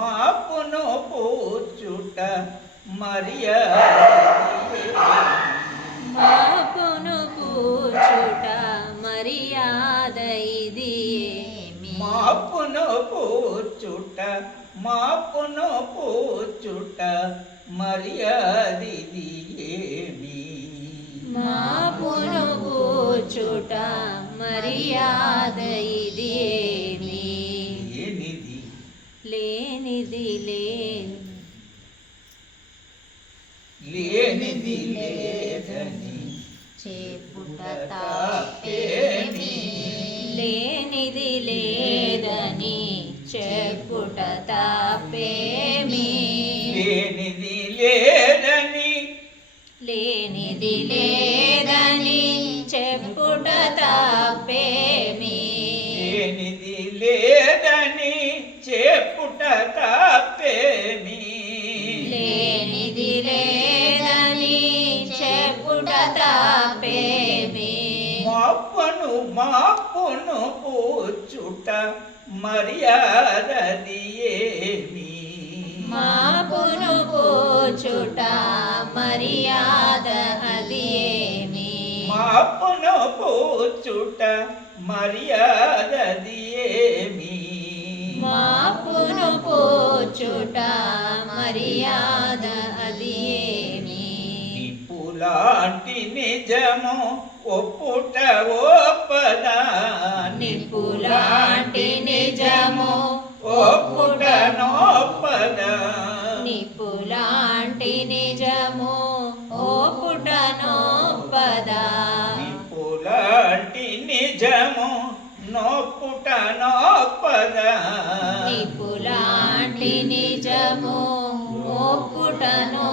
మాపును పూచుట మరియా మాపును పూచుట మర్యాద ఇది మాపును పూచుట మాపును పూచుట మర్యాదిది ఏమి? మాపును పూచుట మర్యాద చెప్పుట తప్పేమి లేనిది లేదని చెప్పుట తప్పేమి లేనిది లేదని లేనిది లేదని మాపను మాపును పూచుట మర్యాదది ఏమి మాపును పూచుట మర్యాద అది ఏమి మాపును పూచుట మర్యాదది ఏమి మాపును పూచుట మర్యాద అది ఏమి నిప్పులాంటి నిజము ఒప్పుట ఓపదా నిప్పులాంటి నిజము. ఒప్పుట నోపదా నిప్పులాంటి నిజము. ఓ పుటనో పదా నిప్పులాంటి నిజము. నోపుట నోపదా నిప్పులాంటి నిజము. ఓ పుటనో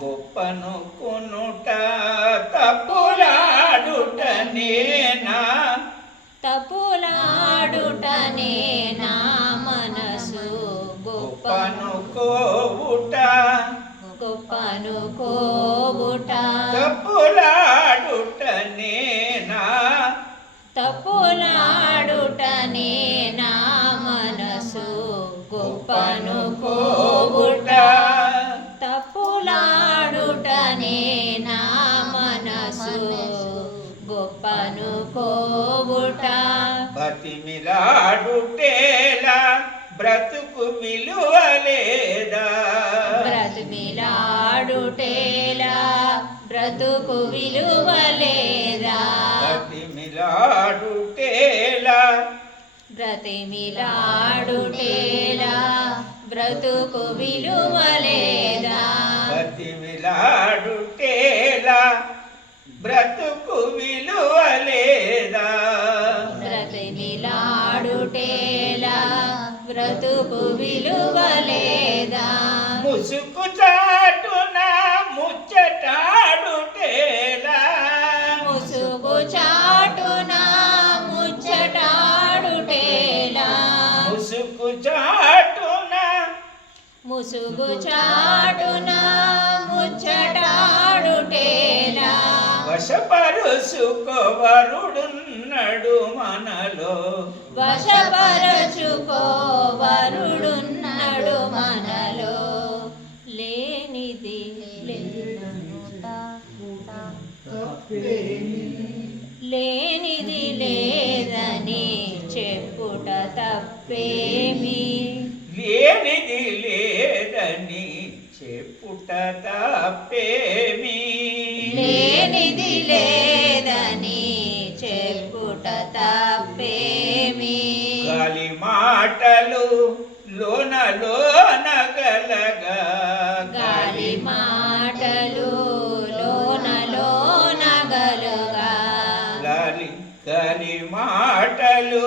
గొప్పను కొనుట తప్పులాడుటనే నా తప్పులాడుటనే నా మనసు? గొప్పను కోవుట గొప్పను కోబుట తప్పులాడుటనే నా తప్పులాడుటనే నా బతిమిలాడుటేలా బ్రతుకు విలువ లేదా బ్రతిమిలాడుటేలా బ్రతుకు విలువ లేదా బతిమిలాడుటేలా బ్రతిమిలాడుటేలా బ్రతుకు విలువ లేదా బతిమిలాడుటేలా బ్రతుకు విలువ బ్రతిమిలాడుటేలా బ్రతుకు విలువ లేదా ముసుకు చాటున ముచ్చటాడుటేలా? ముసుగు చాటున ముచ్చటాడుటేలా? ముసుకు చాటున ముసుగు చాటున ముచ్చటాడుటేలా? వశపరచుకోవరుడున్నడు మనలో. వశపరచుకో వరుడున్నాడు మనలో. లేనిది లేనిది లేదని చెప్పుట తప్పేమి? గాలి గాలి మాటలు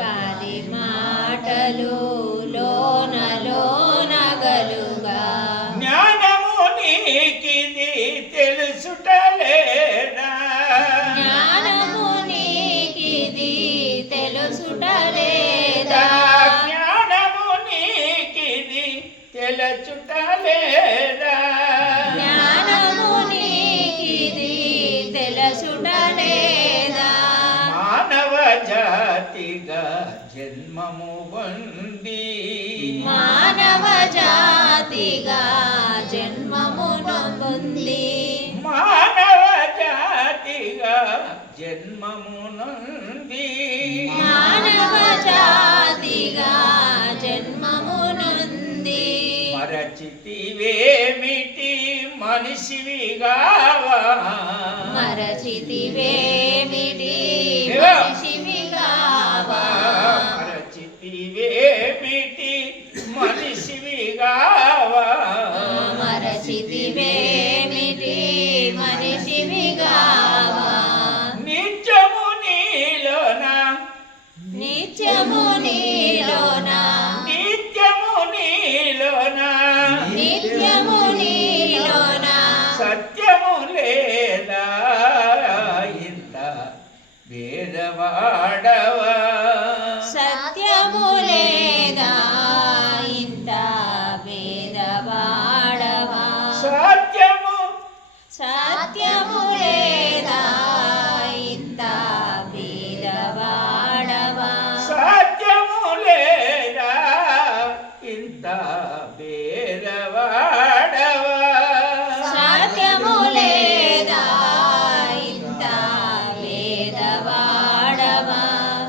గాలి మాటలు జ్ఞానము నీకిది తెలుసుటలేదా పొంది మానవ జాతిగా జన్మమును పొంది మానవ జాతిగా జన్మము నుండి మానవ జాతిగా జన్మమునుంది. మరచితివేమిటి మనిషివిగావా మరచితివేమిటి ఏవా? మనిషివిగావా మరచితివేమిటి మనిషివిగావా మరచితివేమిటి? మనిషివిగావా నిత్యము నీలోన. నిత్యము నీలోన. సత్యము లేదా ఇంత వేదవాడవా సత్యము లేదా ఇంత వేదవాడవా సత్యము లేదా ఇంత వేదవాడవా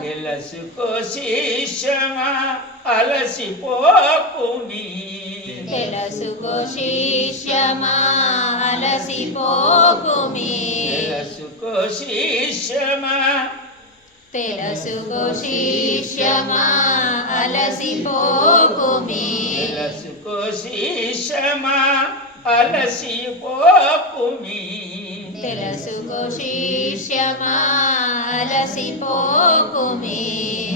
తెలుసుకో శిష్యమా అలసిపోకుని తెలుసుకో శిష్యమా అలసిపోకుమి తెలుసుకో శిష్యమా తెలుసుకో శిష్యమా అలసిపోకుమి తెలుసుకో శిష్యమా అలసిపోకుని తెలుసుకో శిష్యమా అలసిపోకుమి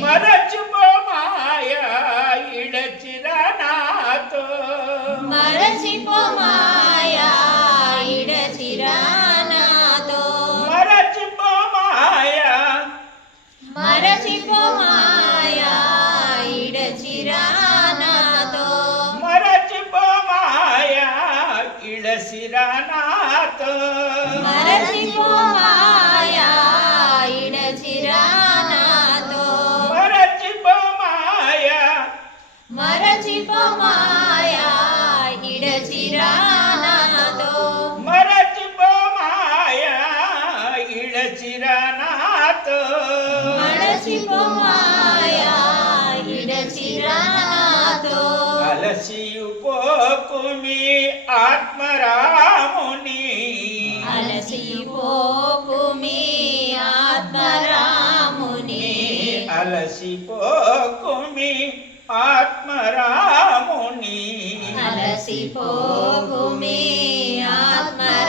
మరచుకో మాయా ఇడచిర నాతో మరచిపో ఇడచిరానాతో మరచిపో మాయా ఇడసిర నాతో మరచిపో మాయా ఇడచిరానాతో అలసియు పోకుమి ఆత్మరాముని. అలసిపోకుమి ఆత్మరాముని అలసిపోకుమి ఆత్మరాముని. అలసిపోకుమి ఆత్మరాముని.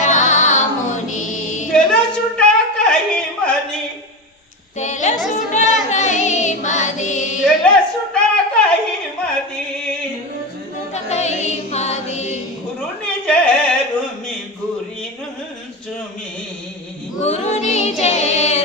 తెలుసుట కైమది తెలుసుటకై మది. తెలుసుట కైమది తెలుసుటకై మది. గురుని చేరుమి గురి నుంచుమి గురుని చేరుమి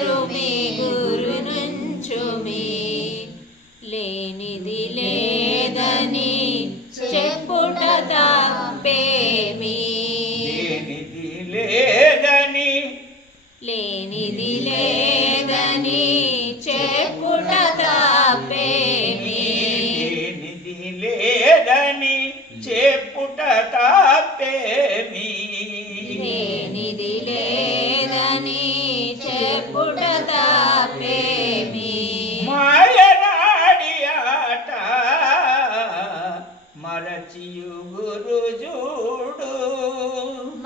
మరచియు గురు చూడు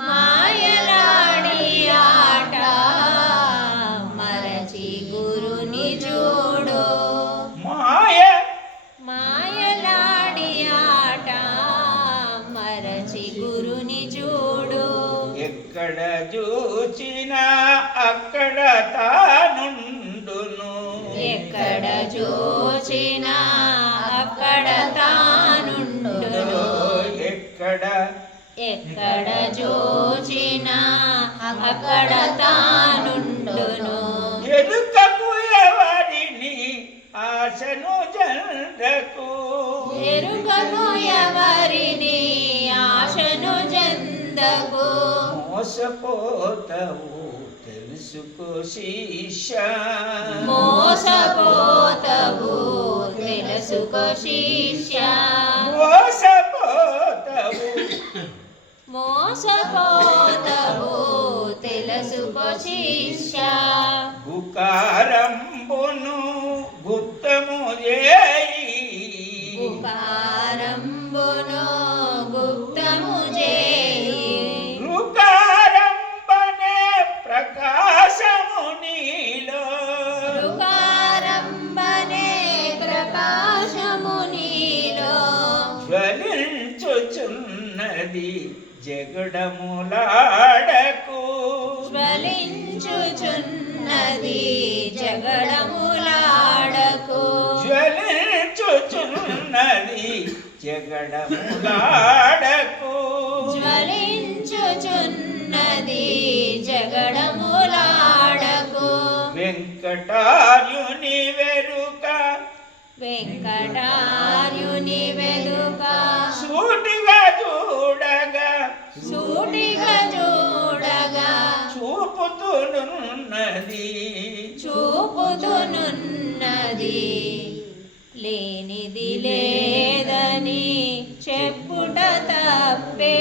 మాయలాడి ఆట మరచి గురుని చూడు మాయ. మాయలాడి ఆట మరచి గురుని చూడు ఎక్కడ చూచినా అక్కడ తానుండును. ఎక్కడ చూచినా ఎక్కడ చూచినా అక్కడ తానుండును. ఎరుకకు ఎవరిని ఆశను జండకు ఎరుకను ఎవరిని ఆశను జందకు. మోసపోతవు తెలుసుకో శిష్య. మోసపోతవు తెలుసుకో శిష్య. మోసపోతవు మోసపోతవు తెలుసుకో శిష్య గుకారంబును గుప్తము చేయి. ఉపకారంబును గుప్తము చేయి. రుకారంబనే ప్రకాశము నీలో. రుకారంబనే ప్రకాశము నీలో. జ్వలించుచున్నది జగడములాడకు. జ్వలించుచున్నది జగడములాడకు. జ్వలించుచున్నది జగడములాడకు. జ్వలించుచున్నది జగడములాడకు. వెంకటార్యుని వెరుక. వెంకటార్యుని వెలుక చూపుతున్నది చూపుతునున్నది లేనిది లేదని చెప్పుట తప్పే